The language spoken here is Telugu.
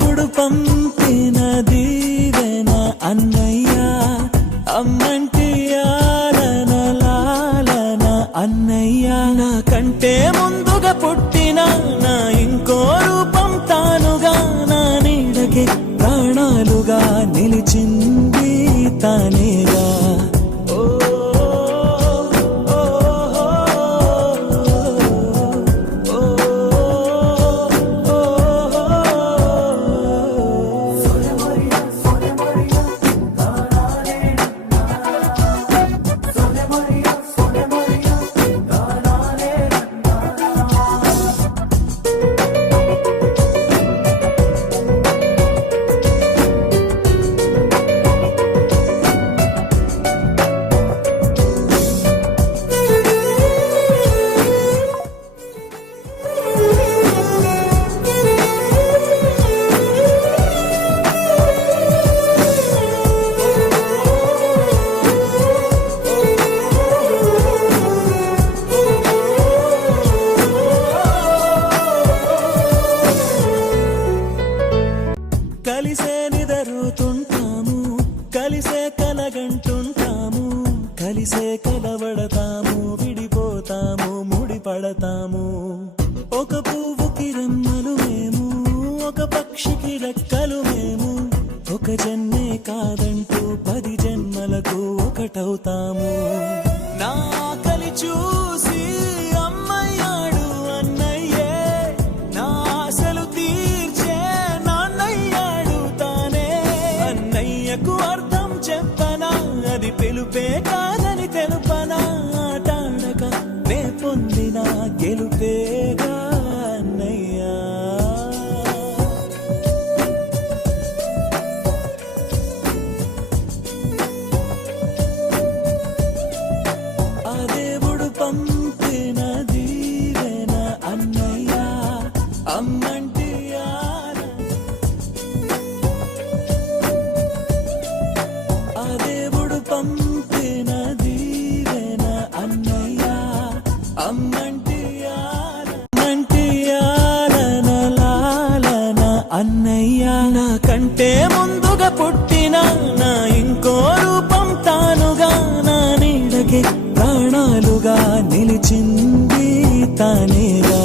దేవుడు పంపిన దీవెన అన్నయ్య, అమ్మంటి ఆలన లాలన అన్నయ్య. నాకంటే ముందుగా పుట్టిన నా ఇంకో రూపం తానుగా, నా నీడకి ప్రాణాలుగా నిలిచింది తానేగా. కలిసే నిదరుతుంటాము, కలిసే కలగంటుంటాము, కలిసే కలవడతాము, విడిపోతాము, ముడిపడతాము. ఒక పువ్వుకి రెమ్మలు మేము, ఒక పక్షికి రెక్కలు మేము, ఒక జన్మే కాదంటూ 10 జన్మలకు ఒకటవుతాము. నా కలి చూసి అమ్మయ్యాడు అన్నయ్యే, నా ఆశలు తీర్చే నాన్నయ్యాడు తానే. అన్నయ్యకు అర్థం చెప్పనా, అది పిలుపే కాదని తెలుపనా, ఆటాడక నే పొందిన గెలుపేగా అన్నయ్యా. ఆ దేవుడు పంపిన దీవెన అన్నయ్య, అమ్మంటి ఆలన. ఆ దేవుడు పంపిన దీవెన అన్నయ్య, అమ్మంటి ఆలన, అమ్మంటి ఆలన లాలన అన్నయ్య. నాకంటే ముందుగా పుట్టిన నా ఇంకో రూపం తానుగా, నా నీడకి ప్రాణాలుగా నిలిచింది తానేగా.